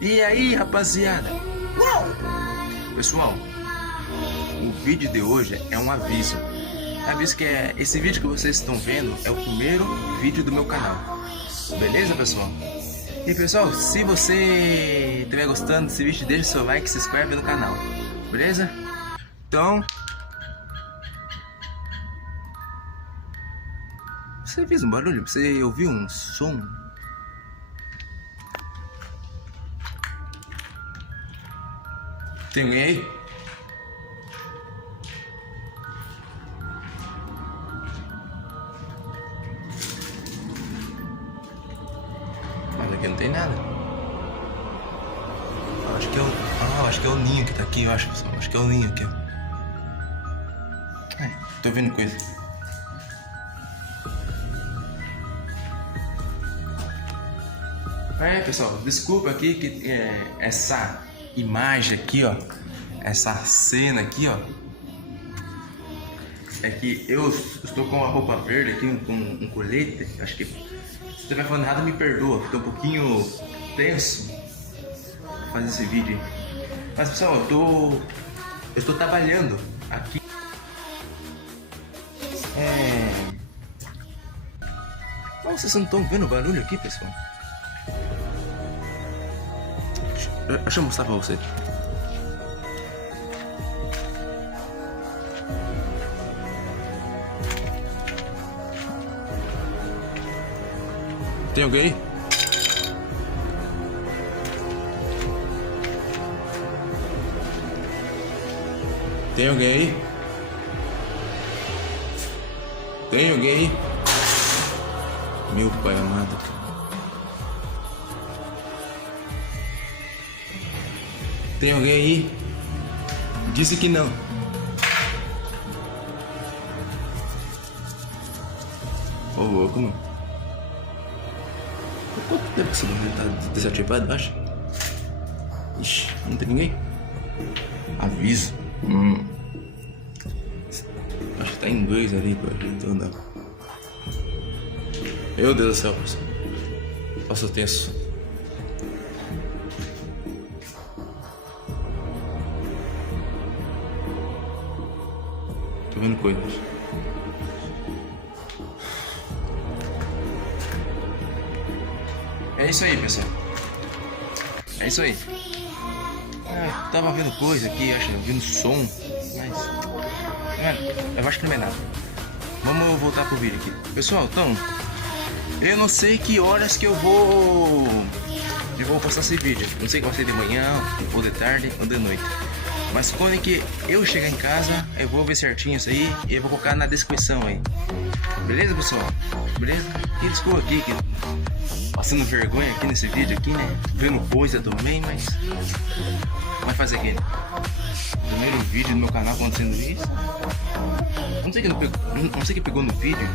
E aí, rapaziada? Pessoal, o vídeo de hoje é um aviso. Aviso que esse vídeo que vocês estão vendo é o primeiro vídeo do meu canal. Beleza, pessoal? E pessoal, se você estiver gostando desse vídeo, deixa seu like e se inscreve no canal. Beleza? Então, você fez um barulho? Você ouviu um som? Tem alguém aí? Mas aqui não tem nada. Acho que é o ninho que tá aqui, eu acho, pessoal. Acho que é o ninho aqui, ó. Ai, tô vendo coisa. Pessoal, desculpa aqui que essa imagem aqui, ó, essa cena aqui, ó, é que eu estou com uma roupa verde aqui, com um colete. Acho que se eu estiver falando errado, me perdoa, estou um pouquinho tenso pra fazer esse vídeo. Mas pessoal, eu estou trabalhando aqui. Nossa, vocês não estão vendo o barulho aqui, pessoal? Deixa eu mostrar pra você. Tem alguém aí? Tem alguém aí? Tem alguém aí? Meu pai amado. Tem alguém aí? Disse que não. Ô, louco, mano. Quanto tempo que esse barulho tá desativado, acha? Ixi, não tem ninguém? Aviso. Acho que tá em inglês ali, pô. Então não. Meu Deus do céu, pessoal. Nossa, eu tenso. Tô vendo coisas. É isso aí, pessoal. É isso aí. Tava vendo coisa aqui, ouvindo som, mas eu acho que não é nada. Vamos voltar pro vídeo aqui. Pessoal, então, eu não sei que horas que eu vou postar esse vídeo. Não sei se vai ser de manhã, ou de tarde, ou de noite. Mas quando é que eu chegar em casa, eu vou ver certinho isso aí e eu vou colocar na descrição aí. Beleza, pessoal? Beleza? E desculpa aqui que passando vergonha aqui nesse vídeo aqui, né? Vendo coisa também, mas vai fazer aqui. Primeiro vídeo do meu canal acontecendo isso. Não sei que pegou no vídeo.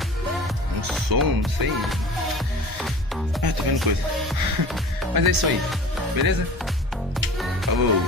Um som, não sei. Tô vendo coisa. Mas é isso aí. Beleza? Falou!